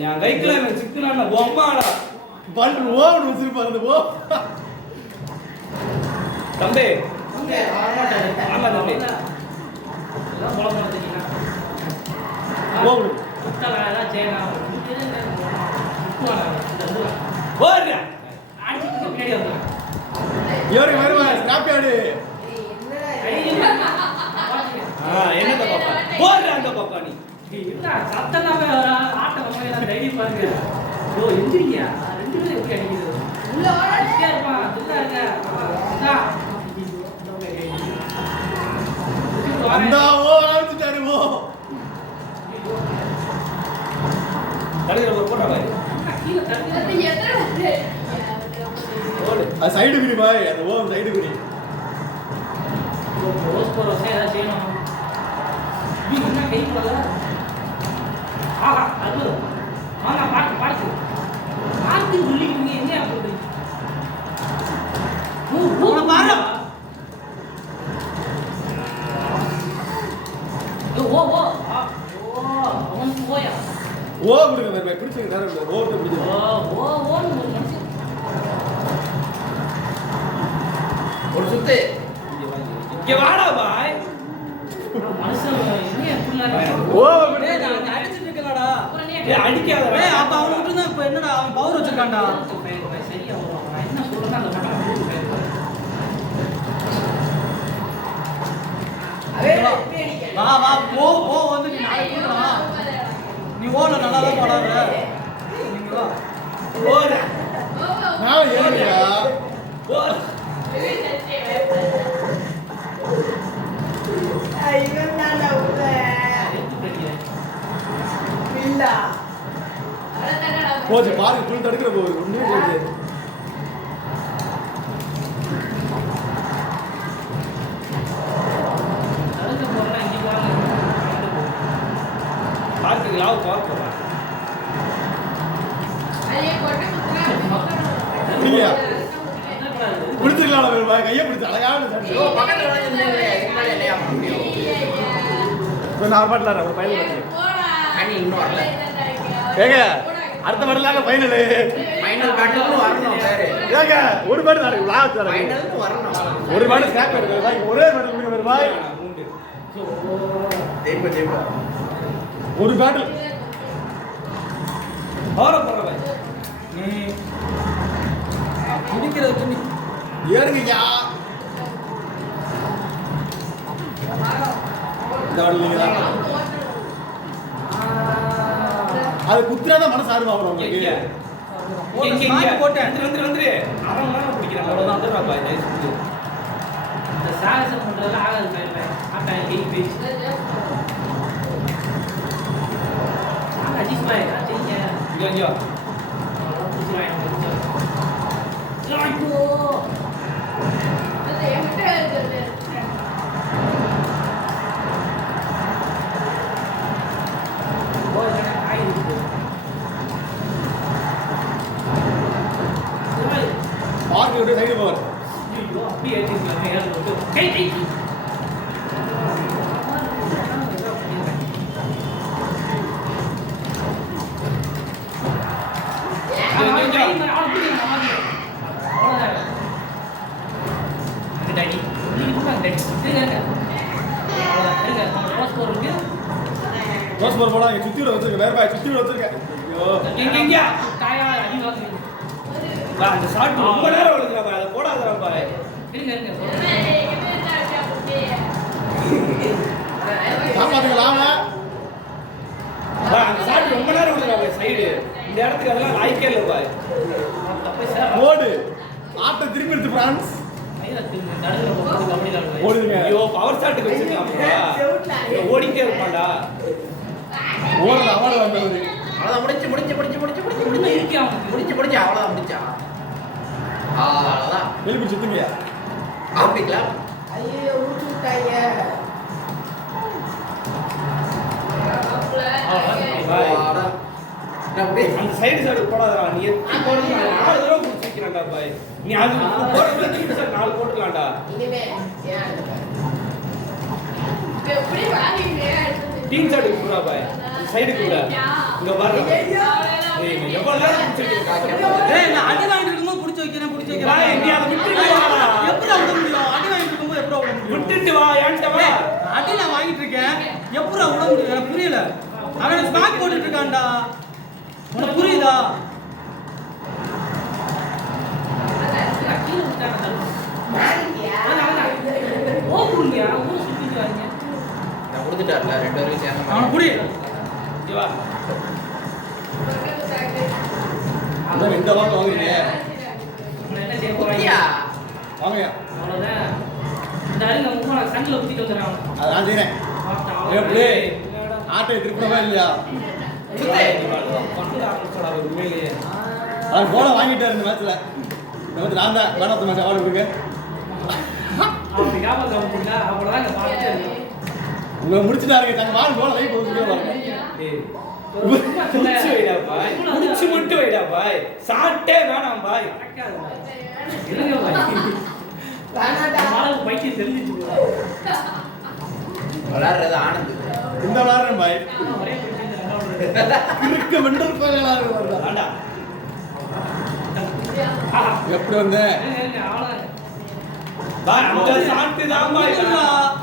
என் கைக்குள்ள என்ன சிக்கனா பொம்மாடா பண்டு ஓடு வச்சிருப்பாரு அந்த ஓ தம்பி ஆமா தம்பி எல்லாம் போல மாட்டீங்கன்னா ஓடு குத்தல எல்லாம் செய்யலாம் ஓடுறா அடிச்சு பின்னாடி வந்துடும் இவரு வருவா ஸ்னாப் யார்டு என்னத்த பாப்பா ஓடுறா அந்த பாப்பா நீ என்ன சத்தம் ஆட்டம் தைரியம் பாருங்க ஓ எந்திரியா ரெண்டு பேரும் எப்படி அடிக்குது உள்ள அடிச்சே இருப்பான் துட்டாங்க அந்த ஓ ஆரம்பிச்சிட்டாரு ஓ தலையில போடுறா கீழே தட்டி ஓடு அது சைடு குடி பாய் அந்த ஓ சைடு குடி ரோஸ் போறோம் ஏதாவது செய்யணும் நீ என்ன கை போடல ஆஹா அற்புதம் வாங்க பாட்டு சொல்லிக்கிறீங்க என்ன அப்படி பாரு ஓ ஓ ஓ அவன் போயா ஓ குடுங்க பாய் பிடிச்சிங்க நேரம் ஓ பிடிச்சு ஓ ஓன்னு ஒரு மனுஷன் ஒரு சுத்து இங்க வாடா பாய் மனுஷன் என்ன எப்படிலாம் ஓ நான் அடிச்சிட்டு இருக்கலடா அடிக்காத ஏய் அப்ப அவன் மட்டும் தான் இப்ப என்னடா அவன் பவர் வச்சிருக்கான்டா சரியா வரும் நான் என்ன சொல்றேன் அந்த மட்டும் வா வா போ போ வந்து நீ நாளைக்கு வா நீ ஓட நல்லா தான் போடாத நீங்க வா ஓடு நான் ஏறியா ஓடு ஐயோ நான் உள்ள இல்ல போச்சு பாருங்க புல் தடுக்கிற போகுது ஒண்ணுமே போகுது பார்க்கு யாவ் பார்க்க நீங்க பிடிச்சிருக்கலாம் பாய் கையை பிடிச்சி அழகான நான் பாட்டல ஒரு பையன் ஏங்க அடுத்த பாட்டுல ஃபைனல் ஃபைனல் பேட்டில் வரணும் வேற ஏங்க ஒரு பாட்டு நான் லாஸ்ட் வரேன் ஃபைனல் வரணும் ஒரு பாட்டு ஸ்டாப் எடுங்க பாய் ஒரே பாட்டு முடிங்க பாரு பாய் ஜெயிப்பா ஒரு பாட்டு ஆற போற பாய் குடிக்கிறது துணி ஏறுங்கய்யா இந்த பாட்டு நீங்க தான் அது குத்துறாதான் மனசு ஆர்வம் ஆகும் உங்களுக்கு போட்டு வந்துரு அரை மணி நேரம் பிடிக்கிறாங்க அவ்வளவுதான் வந்துடுறா பாய் தயவு இந்த சாகசம் பண்றதுல ஆகாது ஆட்டா கை பேச்சு அஜித் பாய் செய்யுங்க இங்க பார்க்க விட்டு சைடு போவார் அப்படியே கை கை ரோஸ் போர் போடா இங்க சுத்தி வச்சிருக்க வேற பாய் சுத்தி வச்சிருக்க ஐயோ அந்த ஷாட் ரொம்ப நேரம் விழுதுடா பாய் அத போடாதடா பாய் காப்பாத்துங்களாமா பாய் அந்த ஷாட் ரொம்ப நேரம் விழுதுடா பாய் சைடு இந்த இடத்துக்கு அதெல்லாம் லாய்க்கே இல்ல பாய் ஓடு ஆட்ட திரும்பி எடுத்து பிரான்ஸ் ஓடுங்க ஐயோ பவர் ஷாட்டுக்கு வச்சிருக்காங்க ஓடிட்டே இருப்பான்டா ஓடுறது அவார்டு வந்தது அவ்வளவுதான் முடிச்சு அவ்வளவுதான் முடிச்சா அவ்வளவுதான் எழுப்பி சுத்துங்க அப்படிங்களா ஐயோ ஊட்டி விட்டாங்க அந்த சைடு போடாதடா நீ எத்தி போறது 4 தடவை புடிச்சிக்கறடா பாய் நீ அது போறது சார் 4 போட்டுடலாம்டா இனிமே எப்படி வாங்கிங்க டீம் சைடு குடுறா பாய் சைடு குடுறா இங்க வர ஐயோ புடிச்சு வைக்கிறேன். ஏய் நான் அடி வாங்கிட்டு இருக்கும்போது புடிச்சு வைக்கிறேன் வா, இங்க அதை விட்டுட்டு வாடா. எப்படி விட முடியும்? அடி வாங்கிட்டு இருக்கும்போது எப்படி விட முடியும்? விட்டுட்டு வா, என்கிட்ட வா. அடி நான் வாங்கிட்டு இருக்கேன் எப்படி விட முடியும்? எனக்கு புரியல. அவன் ஸ்பாக் போட்டுட்டு இருக்கான்டா. உனக்கு புரியுதா? கீழே விட்டாங்க. ஓடுங்க, ஊர் சுத்திட்டு வரீங்க. நான் கொடுத்துட்டார்ல 2 பேரும் சேர்ந்து அவன் புரியல. இங்க வா. அதான் இந்த வாங்க வாங்குறீங்க. உங்களை என்ன செய்ய போறாங்க? குட்டியா வாங்கயா. அவ்வளவுதான். இந்த அருங்க முகமான சங்கில ஊத்திட்டு வந்துறான். அது நான் செய்றேன். எப்படி? ஆட்டை திருப்பணமா இல்லையா? பண்ண ஆரம்பிச்சடா உண்மையிலேயே. அவன் கோலை வாங்கிட்டாரு இந்த மேட்ச்ல. இந்த மேட்ச் நான் தான் வேணாத்த மேட்ச் ஆட விடுங்க. அப்படி ஞாபகம் வந்துட்டா அவ்வளவுதான் இங்க பார்த்துட்டு உங்களை முடிச்சுட்டாருங்க. தங்க வாங்க கோலை லைவ் போடுங்க பாருங்க. ஏய், புடிச்சு வைடா பாய். புடிச்சு மட்டும் வைடா பாய். சாட்டே வேணாம் பாய். என்னங்க வேணாடா. மாலுக்கு பைத்தியம் தெரிஞ்சிச்சு போல. விளையாடுறது ஆனந்த் இந்த விளாடுறேன் பாய். ஒரே பைத்தியம் இருக்க மெண்டல் போயலா வருதா? வேண்டா. எப்படி வந்தேன்? பாய், அந்த சாட்டு தான் பாய் வேணாம்.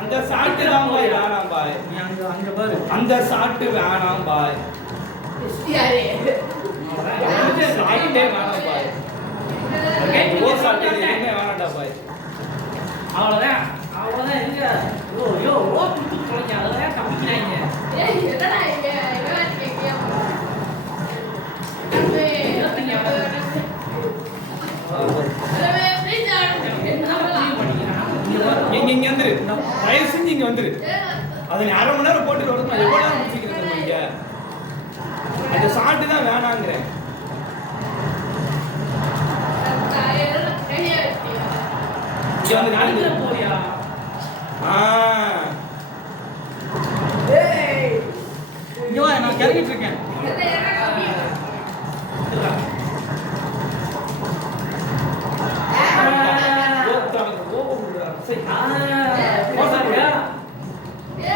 அந்த சாட்டு தான் பாய் வேணாம் பாய். நீ அங்க பாரு. அந்த சாட்டு வேணாம் பாய். எஸ்டிஆர் அந்த சாட்டே வேணாம் பாய். ஓ சாட்டு எதுவுமே வேணாம்டா பாய். அவ்வளவுதான் அவ்வளவுதான் இருங்க. யோ ஓ குடுத்து போறீங்க. அதெல்லாம் தப்பிக்கிறாங்க. ஏய் என்னடா இங்க இவன் கேக்கியா அரவே ப்ளீஸ் இங்க வந்துரு. தயவு செஞ்சு இங்க வந்துரு. அதை நீ 1/2 மணி நேரம் போட்டு வரணும். எவ்வளவு நேரம் முடிச்சுக்கிறேன் இங்க. அந்த சாட்டு தான் வேணாங்கிறேன். இங்க வந்து அழுகிற நாலு போறியா? ஏய் இங்க வா நான் கிளம்பிட்டு இருக்கேன்.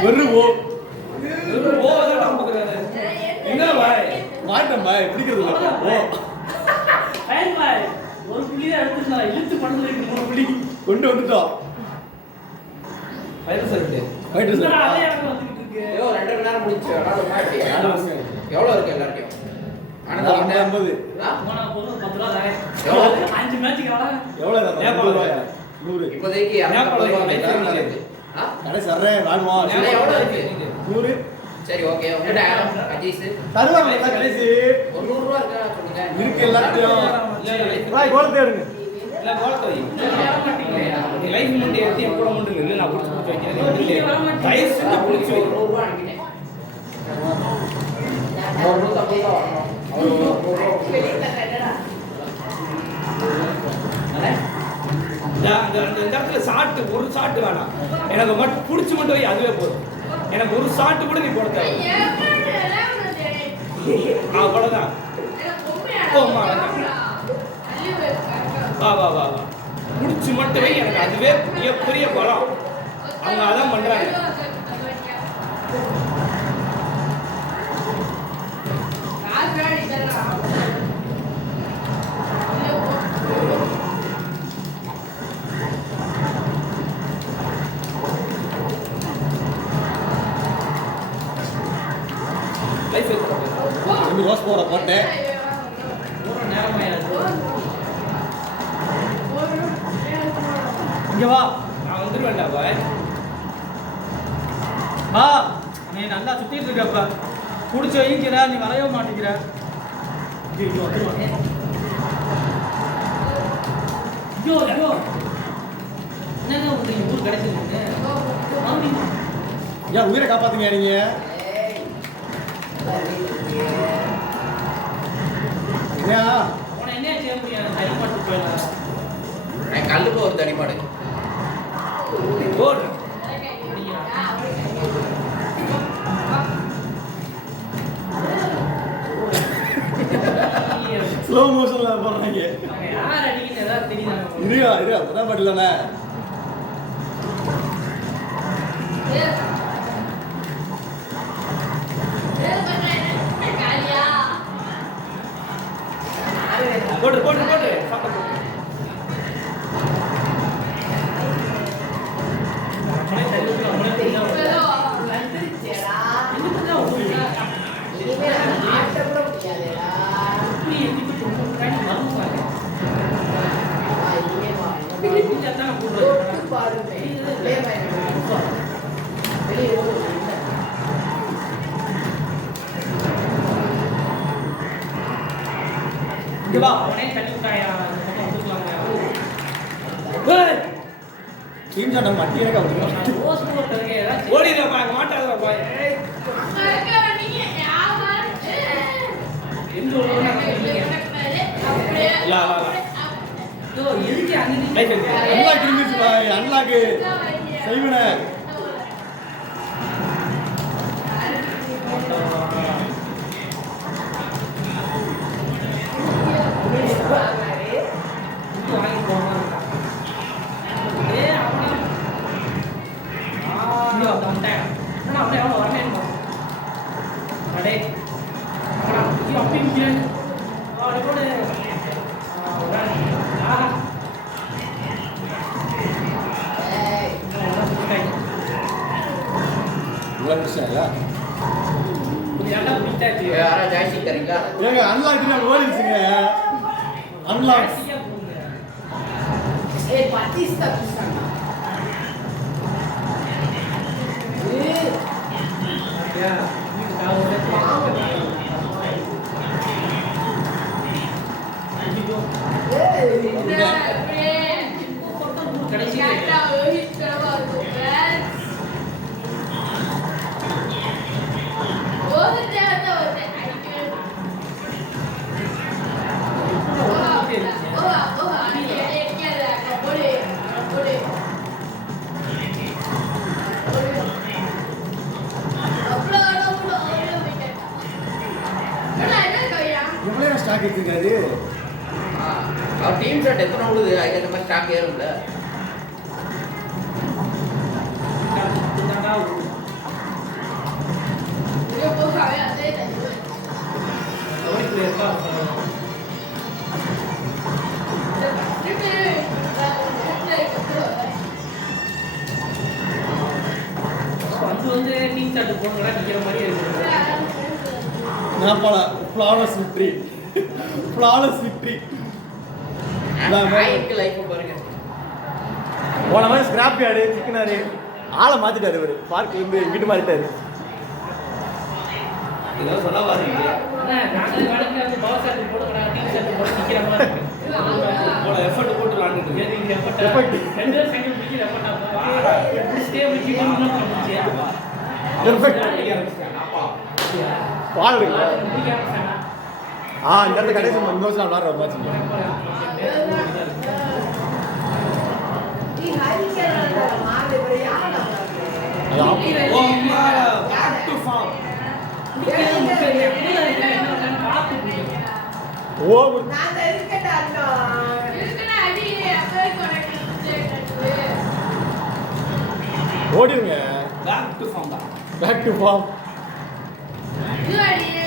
வெறு ஓ. என்ன பாய்? மாட்டேன் பாய். பிடிக்கிறது இல்ல. ஓ. பயன் பாய். ஒரு புள்ளி தான் எடுத்துக்கலாம். இழுத்து பண்ணல இருக்கு 3 புள்ளி. கொண்டு வந்துட்டோம். ஃபைனல் சொல்லிட்டு. ரைட் என்னடா சார். அதே இடத்துல வந்துட்டு இருக்கு. ஐயோ 2 மணி நேரம் முடிச்சு விளையாடுமா எப்படி? எவ்வளவு இருக்கு எல்லார்ட்டையும்? ஆனந்த் 50. போனா போதும் 10 ரூபா தரேன். எவ்வளவு? 5 மேட்சுக்கு எவ்வளோ? எவ்வளவு தான்? நேபாளம் 100. இப்போதைக்கு 250 ரூபாய் லைஃப் இருக்கு. ஆ? கடை சர்றேன் வாங்குவா. அண்ணா, எவ்வளவு இருக்கு? 100. சரி ஓகே உங்ககிட்ட யாரும் அஜீஸ் தருவாங்க கடைசி. ஒரு 100 ரூபாய் இருக்கா சொல்லுங்க. இருக்கு எல்லாத்தையும். பாய் கோலத்தை எடுங்க. இல்ல கோலத்தை வை. வர மாட்டீங்களா? நீ லைஃப் முண்டி எடுத்து என் கூட முண்டு நில்லு. நான் புடிச்சு புடிச்சு வைக்கிறேன். தயவு செஞ்சு புடிச்சு வை. 100 ரூபாய் அனுப்பிட்டேன். ஒரு 150 ரூபாய் வரணும். அவர் 100 ரூபாய் இந்த இடத்துல சாட்டு ஒரு சாட்டு வேணாம். எனக்கு மட்டும் புடிச்சு மட்டும் வை. அதுவே போதும். எனக்கு ஒரு சாட்டு கூட நீ போட தேவை. அவ்வளவுதான். வா வா வா வா. புடிச்சு மட்டும் வை. எனக்கு அதுவே மிகப்பெரிய பலம். அவங்க அதான் பண்றாங்க. லைஃப் ரெண்டு ரோஸ் போட போட்டேன். ஒரு நேரமாயிராது. இங்க வா. நான் வந்துருவேன்டா பாய். வா. நீ நல்லா சுத்திட்டு இருக்கப்ப. புடிச்சு வைக்கிற நீ வரையவே மாட்டேங்கிற. ஐயோ ஐயோ. என்னங்க உங்களுக்கு ஊர் கிடைச்சிருக்கு? ஏன் உயிரை காப்பாத்துங்க நீங்க? ஏன் உன என்ன செய்ய முடியாது? கைப்பட்டு போயிடலாம். கல்லுக்கு ஒரு தடிமாடு. போடு. ஸ்லோ மோஷன்ல போடுறாங்க. யார் அடிக்கணும் ஏதாவது தெரியுதா? இரியா இரியா அதான் பட்டலனே. போட்டு போட்டு போட்டு சாப்பிட போட்டு வந்துருச்சேடா இதுக்குதான் உங்களுக்கு இனிமே ஆட்ட கூட முடியாதுடா இப்படி எதுக்கு ரொம்ப ட்ரைன் வருவாங்க இனிமே வா பிடிச்சி தான் போடுறது பாருங்க வெளியே ஓடுங்க இங்க வா அவனே தள்ளி விட்டாயா இந்த பக்கம் வந்துக்கலாங்க டீம் சார் நம்ம அட்டி எனக்கு வந்து ரோஸ் போட்டு இருக்கே ஏதாச்சும் ஓடிடுறப்பா மாட்டாதப்பா அங்க இருக்க நீங்க யார் எந்த ஒரு அப்படியே லா, லா, லா. இதோ எதுக்கு அங்க லைக் இருக்கு. அன்லாக் இருந்துச்சு பாய் அன்லாக் செய்வனே வாங்கி போவாங்க ஏய் அவனே ஐயோ வந்துட்டேன் அண்ணா அப்படியே அவன் வரணும் அடே அண்ணா ஐயோ அப்படி முடியாது அட போடு ஆஹா இவ்வளவு விஷயம் இல்ல நல்லா பிடிச்சாச்சு யாரா ஜாய்ஸ்டிக் தரீங்களா ஏங்க அன்லாக் நான் ஓடிடுச்சுங்க அன்லாக் ஏய் பாட்டிஸ்தா பிஸ்தாங்க எவ்வளவு ஸ்டாக் எடுத்துருக்காரு அவர் டீம் ஷாட் எத்தனை விடுது அதுக்கு அந்த மாதிரி ஸ்டாக் ஏறும்ல வந்து டீம் சாட்டு போனோம்னா நிக்கிற மாதிரி இருக்கு நான் போல ஃப்ளாலஸ் விக்டரி ஃப்ளாலஸ் விக்டரி நாய்க்கு லைஃப் பாருங்க போன மாதிரி ஸ்கிராப் யார்டு சிக்கனாரு ஆளை மாத்திட்டாரு இவரு பார்க்ல இருந்து வீட்டு மாறிட்டாரு ஏதோ சொல்ல பாருங்க நாங்கள் காலத்துல வந்து பவர் சாட்டு போடுறா டீம் சாட்டு போட்டு நிக்கிற மாதிரி இருக்கு போல எஃபர்ட் போட்டு விளாண்டுட்டு இருக்கு. நீங்க எஃபர்ட் ரெண்டு பேரும் சைக்கிள் பிடிச்சி எஃபர்ட் ஆகும் ஸ்டே பிடிச்சி இன்னும் பண்ணுச்சு பெர்ஃபெக்ட் அப்பா பால் இருக்கு பிடிக்க ஆரம்பிச்சானா இந்த இடத்துல கடைசி இந்த வருஷம் விளாடுற மேட்ச் அது ஆப் ஓ அம்மா பேக் டு ஃபார்ம் ஓ ஓடிருங்க பேக் டு ஃபார்ம் தான் பேக் டு ஃபார்ம் இது